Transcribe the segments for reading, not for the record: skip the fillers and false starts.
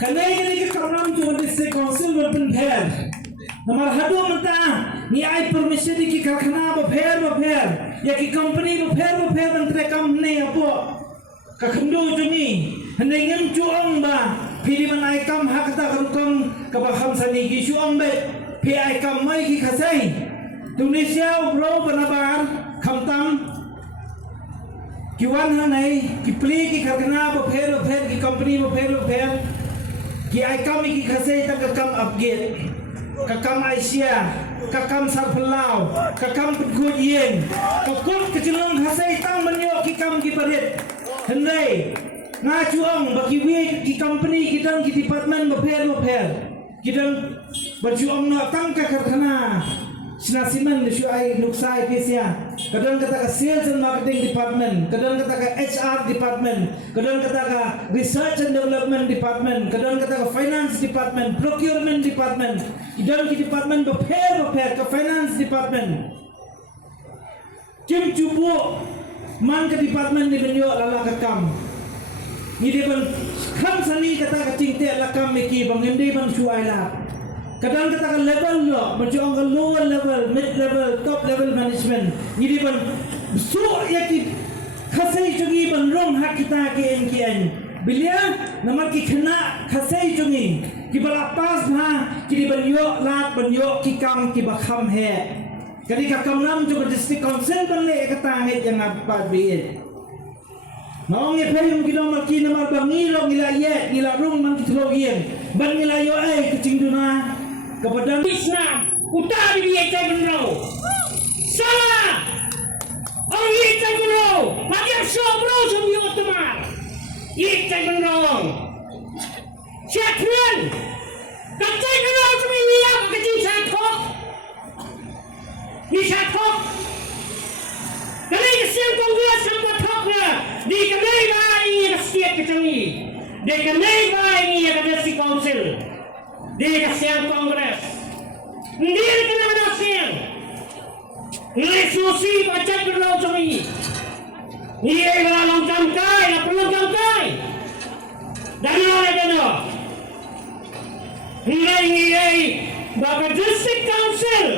Kanai kini ke karam tu district council berpenher. Namar hadu mentah ni ai permission ki karkhana berpher ya ki company berpher menteri company apa kakhndo juni henai ngem cuang ba pili man ai kam hak ta karukam kabaham sani ki cuang be pi ai kam mai ki khasai Tunisia bro banabar khamtam kiwan hanai ki pli ki karkhana berpher ki company berpher ki ai kam ki khasai ta kam upgrade kakam Aisyah, kakam Sarpelau, kakam Pedgudien, kakut kecelung hasai tang menyok kikam kiparit. Hendai, ngacuang bagi we ki company kita ki department berper. Kita berjuang nak tang ke karkhana. Sinasiman di syai nuksai pesia. Kadang kata ke sales and marketing department, kadang kata ke HR department, kadang kata ke research and development department, kadang kata ke finance department, procurement department. Kadang ki department berper ke finance department. Kim cubu man ke department ni benyo lala kakam. Ni dia ban kham sani kata ke cingte lakam meki bangende ban syai lah. Kadang kata level lo, berjuang ke lower level, mid level, top level management. Jadi ban besar ya ki khasai jungi ban rong hak kita ke NKN. Bila nama ki kena khasai jungi, ki balapas ha, ki ban yo lat ban yo ki kam ki bakham he. Jadi kakam nam juga district council ban le kata he yang apa be. Mau ngepel yung kinong maki nama bangilo ngila ye, ngila rong man kitulogien. Ban ngila yo ay kucing duna. Kepada Islam utari dia cakap salah orang ini cakap macam sobro semua otomar ini cakap siapkan kacau kalau cuma ini apa kecil satok ini satok kalau kesian kongres sampai toknya di kenai bayi kesian kecil ini di kenai bayi yang ada si council di kesian kongres dia kena menasihat resolusi baca berlalu sami ia dalam jangkai dan perlu jangkai dan oleh dana nilai bagi district council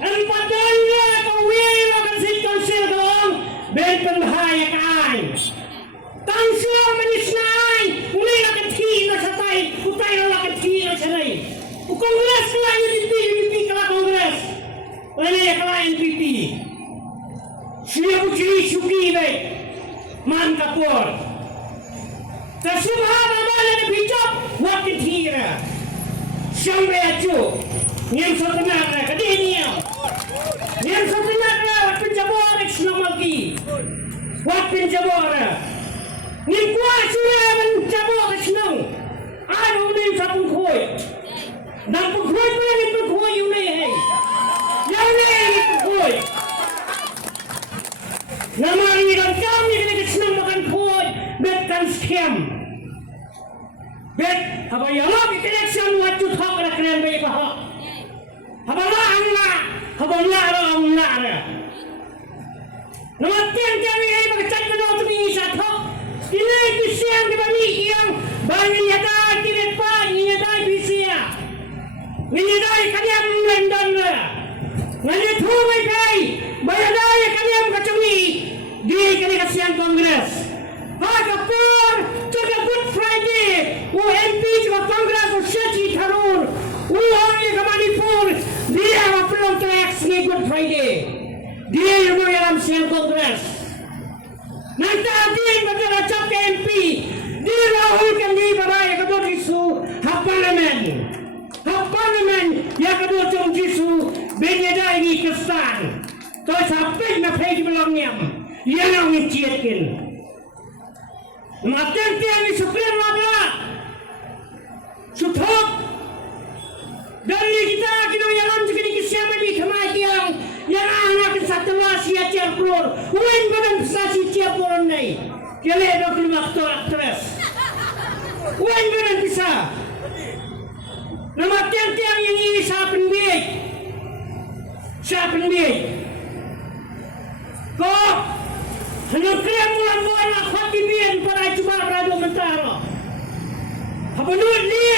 empat dana kawin bagi district council dong berpenghaya kain tangsel menisnai mulai akan tina satai utai akan tina sanai kongres lah UDP kalah kongres oleh kalah NPP siapa ciri suki baik man kapur tersubhan amal yang bijak waktu tira sampai acu yang sebenarnya kedenia yang sebenarnya waktu jabor ekslomaki waktu jabor ni kuat sudah menjabor ekslom ada ni satu koi dan pegawai pun ni pegawai yang ni pegawai nama ini dan kami kena senang makan pegawai betkan scam bet apa yang lagi kena senang waktu tak ada kena baik bahak apa lah nama tiang-tiang ini berkecak kedua tu ini satu ini kesian di bani yang banyak nyata tidak pak nyata bisia menyedai kalian melendon ngani thumai kai bayadai kalian kacungi di kali kasihan kongres Bagapur juga Good Friday MP juga kongres Syaji Tharur orang yang Manipur dia belum tracks ni Good Friday dia yang dalam siang kongres nanti dia berjalan cap MP dia lahirkan di barang kedua isu hak parlimen yang kedua jom jisu benyada ini kesan to sampai na pegi belongnya yang nak menciatkan makan tiang ni supreme lada suthok dan kita yang segini kesiapan di kematian yang anak kesatuan siap campur wen badan sasi campur nai kele dokter waktu aktres wen badan bisa nama tiang-tiang yang ini siapin biik kok hanya kalian bulan-bulan lah hati bian pada coba beradu mentara Hapunod ni!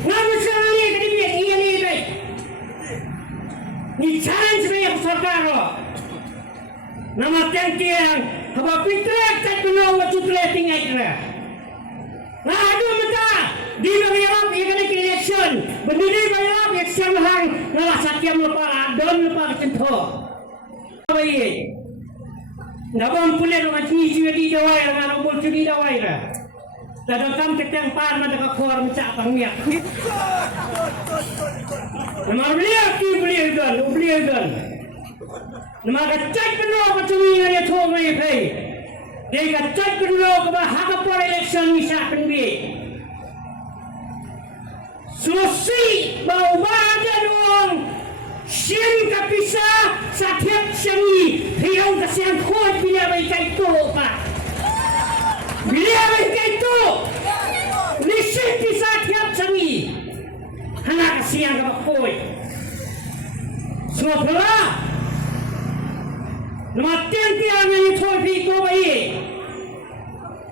Ngayon sa ni kadibiyat iya ni bay. Ni challenge ba yung sarkaro? Namatang tiyang haba pitrak kat kuno watutre tingay kira. Nga ado mata di bayarap iya kada election. Bendiri bayarap election hang nalasakyam lupa adon lupa kecento. Bayi. Nabang pulen orang cici di dawai orang bol di dawai ra. Dadang kam ketang par mata ka khor mencak pangmiak. Namar beliau don. Namar kacak penuh ka tumi ngari thong ngai phai. Dei kacak penuh ka ba hak por election ni sa penbi. Susi bau badan wong siang kapisa setiap seni hilang kasihan khoi bila bai kai to pa. Bila bai kai to. Lisin pisa tiap seni. Hana kasihan ka khoi. Semua pula. Namaten tiang yang thoi pi ko bai.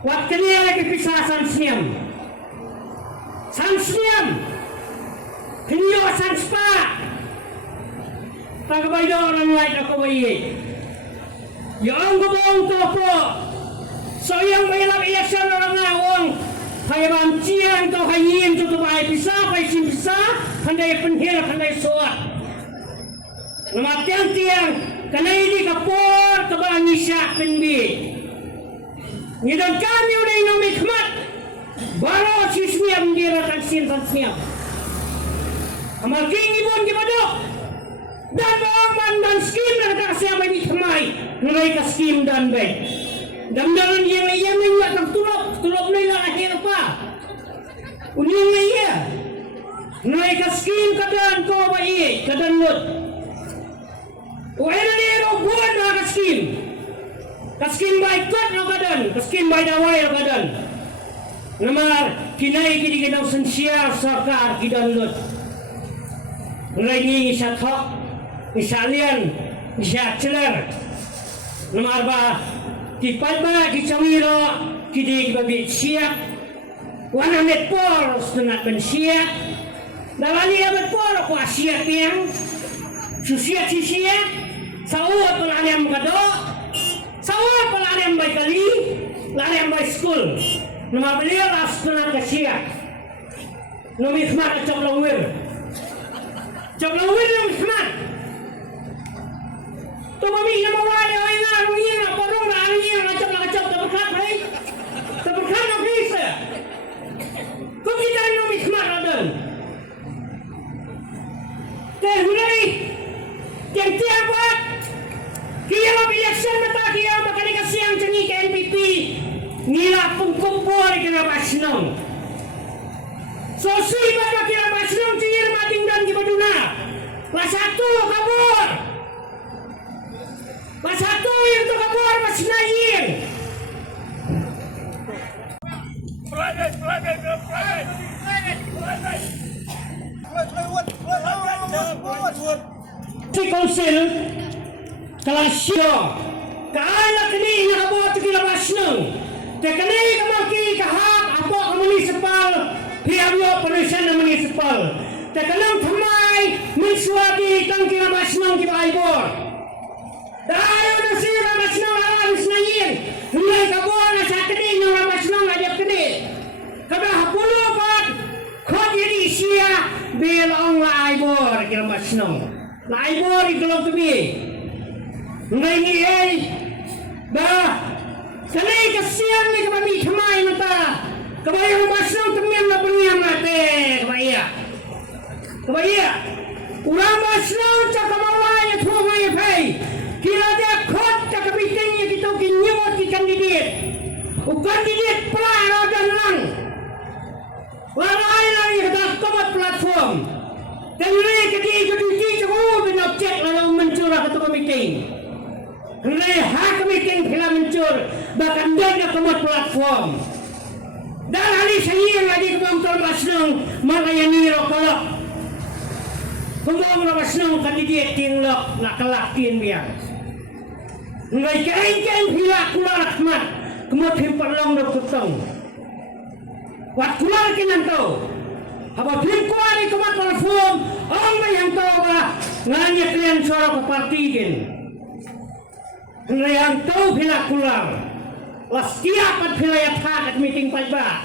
Wat kenia lagi pisa san sniam. Kenyo san spa. Tagabay daw orang lain ako bayi. Yang gubong topo. So yang bayalap election orang ngawang. Hayam cian to hayim to bay bisa bay sim bisa. Pandai penhir pandai soat. Namatiang tiang kanai di kapor kabang isyak penbi. Ngidon kami udah inomi khmat. Baru sismiam dia ratang sin. Amal king ibon gibadok. Dan bawang dan skim dan kasih apa ini kemai mereka skim dan baik. Dan dalam yang menyak tertulok nila akhir apa? Unyong iya. Mereka skim kadan kau baik kadan lut. Uena ni buat mereka skim. Kaskim baik kot no kadan, kaskim baik dawai no kadan. Namar kinai kini kita sensial sarkar kidan lut. Mereka ini syathok. Misalian, bisa celer. Nomor ba, kipat ba, kicamiro, kidik babi siap. Wana netpor, setengah pensiap. Dalani amat por, aku siap yang. Susiap. Sawat pelalem kado. Sawat pelalem baik kali. Lalem baik school. Nomor beliau lah setengah kesiap. Nomor khmat coblawir. Coblawir nomor khmat. Tu mami nama wali orang ngaruh ni nak korong nak ni nak kacau terberkat hai. Terberkat nak bisa. Kau kita ni mikmat adan. Terhulai. Tiang buat. Kia lah election mata kia bakal kasihan cengi ke NPP. Nila pengkumpul kena basnong. Sosui bakal kena basnong cingir mating dan kibaduna. Kelas 1 kabur. Mas satu yang tu kabur masih naik. Si konsil kelas sio, kalau kini nak kabur tu kira basnung. Tekani kemaki kahap apa municipal, piawio perusahaan municipal. Tekanam thamai mensuati tang kira basnung kira aibor. Dayo na siya ramasnong alam isnayin. Hulay kabor na sa kini ng ramasnong adip kini. Kada hapulo pat khot yadi siya belong laibor kira ramasnong. Laibor itlog tubi. Ngai ay ba sanay kasiyang ni kami thamay mata. Kabayang ramasnong tumiyam na punyam nate kabaya. Urang ramasnong sa kamawanya thumay pay. Kira dia khot tak kepitingnya kita kinyot ki kandidat. Kandidat pelak dan lang. Warai kita komat platform. Dan mereka kedui cukup bin objek lalu mencur ketua meeting. Mereka hak meeting bila mencur bahkan dia komat platform. Dan hari saya lagi kebantuan basnong melayani rokolok. Pembangun basnong kandidat tinglok nak kelak tin biar. Ngai kain hilak kulah rahmat kemudian perlong dok tutong. Wat keluar kinanto. Haba film kuari kumat parfum. Ang bayang to ba nganya kalian suara ke parti kin. Ngayang to bila kulang. Las tiap at bila yatak at meeting pajba.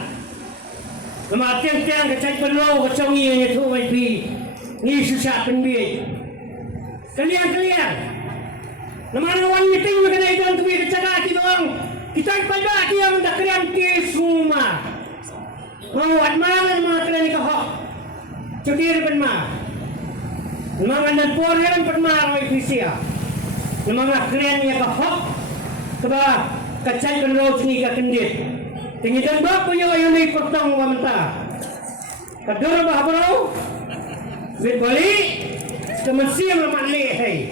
Nama tiang-tiang ke cai perlo ke congi yang itu pi. Ni susah penbiay. Kalian. Nama nawan meeting mengenai itu untuk bercakap kita orang. Kita pajba dia mendak kalian ke semua. Mau at mana mga kalian ikahok. Cudir pan ma. Mga nanporan pan ma roy fisia. Mga kalian ikahok. Kaba kacay perlo ni ka kendit. Tingidan ba po yung ayun ay portang mamanta? Kadura ba bro? Bali? Kemensiam naman lihay.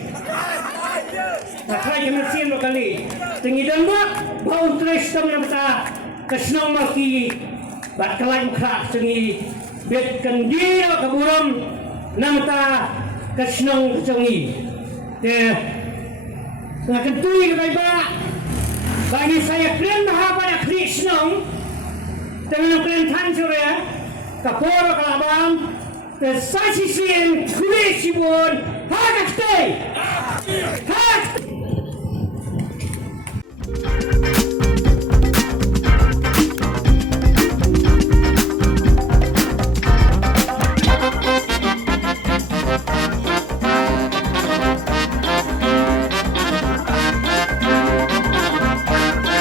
Nakay kemensiam naman kali. Tingidan ba? Baon tres tam na mata kasnong maki. Ba't kalay mukha tingi. Bet kandira kaburam na mata kasnong tingi. Nakantuloy na ba? Bagi saya kalian mahaba na Krishnong dengan kalian tansur ya kaporo kalabang sasisiin kulisibun hagak stay